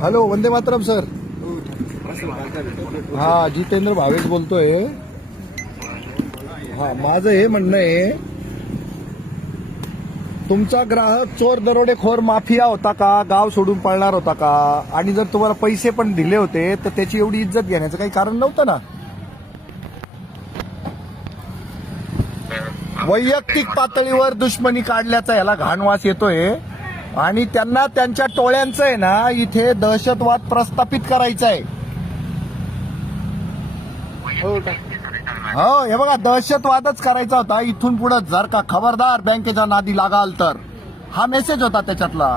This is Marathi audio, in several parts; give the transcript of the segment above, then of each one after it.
Hello, Vande Mataram sir. हा, जितेंद्र भावेश बोलतोय. हा, माझं हे म्हणणं आहे, तुमचा ग्राहक चोर दरोडेखोर माफिया होता का, गाव सोडून पळणार होता का? आणि जर तुम्हाला पैसे पण दिले होते तर त्याची एवढी इज्जत घेण्याचं काही कारण नव्हतं ना. वैयक्तिक पातळीवर दुश्मनी काढल्याचा याला घाणवास येतोय आणि त्यांना त्यांच्या टोळ्यांचं आहे ना इथे दहशतवाद प्रस्थापित करायचा आहे. हो, हे बघा, दहशतवादच करायचा होता. इथून पुढे जर का खबरदार बँकेच्या नादी लागाल तर हा मेसेज होता त्याच्यातला.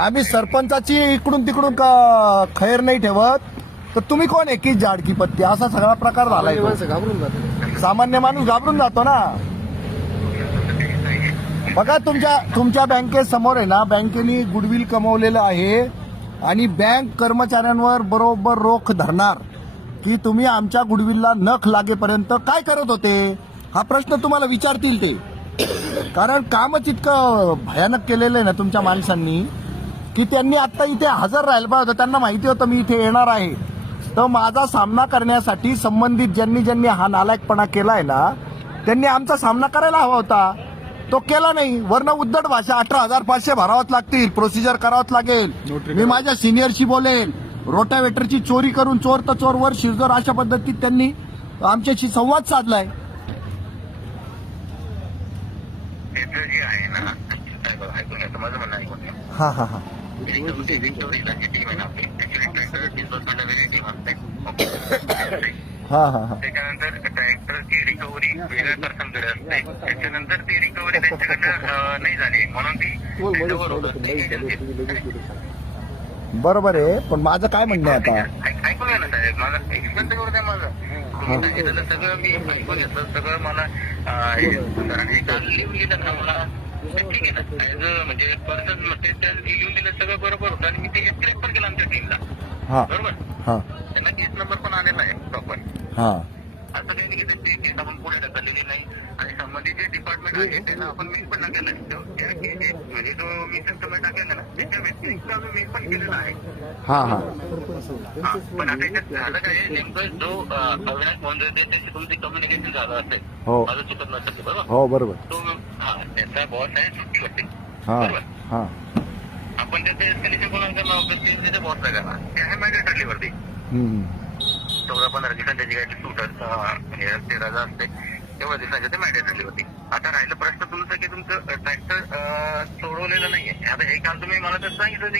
आम्ही सरपंचाची इकडून तिकडून खैर नाही ठेवत, तर तुम्ही कोण आहे की जाडकी पत्ती, असा सगळा प्रकार झालाय. सामान्य माणूस घाबरून जातो ना. बघा, तुमच्या बँकेसमोर आहे ना, बँकेने गुडविल कमवलेलं आहे आणि बँक कर्मचाऱ्यांवर बरोबर रोख धरणार की तुम्ही आमच्या गुडविलला नख लागेपर्यंत काय करत होते, हा प्रश्न तुम्हाला विचारतील ते. कारण कामच इतकं भयानक केलेलं आहे ना तुमच्या माणसांनी की त्यांनी आता इथे हजर राहायला पाहिजे होतं. त्यांना माहिती होतं मी इथे येणार आहे, तर माझा सामना करण्यासाठी संबंधित ज्यांनी हा नालायकपणा केलाय ना त्यांनी आमचा सामना करायला हवा होता. तो केला नाही. वरनं उद्धट भाषा, 18,500 भरावंच लागतील, प्रोसिजर करावंच लागेल, मी माझ्या सिनियरशी बोलेन, रोटावेटरची चोरी करून चोर तर चोर वर शिरजोर, अशा पद्धतीत त्यांनी आमच्याशी संवाद साधलाय. हा हा हा हा हा हा त्याच्यानंतर ट्रॅक्टरची रिकव्हरी वेगळ्या पर्सनकडे असते. त्याच्यानंतर ती रिकव्हरी त्यांच्याकडनं नाही झाली म्हणून ती त्यांच्यावर होतं. बरोबर आहे, पण माझं काय म्हणणं आहे आता, ऐकून घ्या ना साहेब, माझं एक्सप्लेन तर करू द्या. माझं तुम्ही सांगितलं सगळं मी ऐकून घेतलं, सगळं मला काल लिहून दिलं ना मला, ठीक आहे ना. म्हणजे पर्सन लिहून दिलं सगळं बरोबर होतं आणि मी ते एक्सप्लेन पण केलं आमच्या टीमला. बरोबर, त्यांना केस नंबर पण आलेला आहे प्रॉपर. असं काही नाही की केस आपण पुढे ढकललेली नाही आणि संबंधित जे डिपार्टमेंट आहे त्यांना आपण मेल पण टाकलेला आहे. म्हणजे जो मी सिस्टम टाकलेला ना त्याच्या व्यतिरिक्त मेल पण केलेला आहे. पण आता याच्यात झालं काय, नेमकं जो अविनाश मोहन त्याची तुमची कम्युनिकेशन झालं असेल, माझं चुकत नसेल बरोबर. हो बरोबर. तो त्याचा बॉस आहे सुट्टीवरती, बरोबर. आपण त्याचं एस्केलेशन कोणाला करणार, ऑब्व्हियसली त्याच्या बॉसला करणार. ते आहे मॅन्डेटरीवरती. 14-15 दिवसांची त्याची काही सूट ते रजा असते, तेवढ्या दिवसांच्या ते मॅन्डेटरी होती. आता राहिलं प्रश्न तुमचा की तुमचं ट्रॅक्टर सोडवलेलं नाहीये. आता हे काल तुम्ही मला तर सांगितलं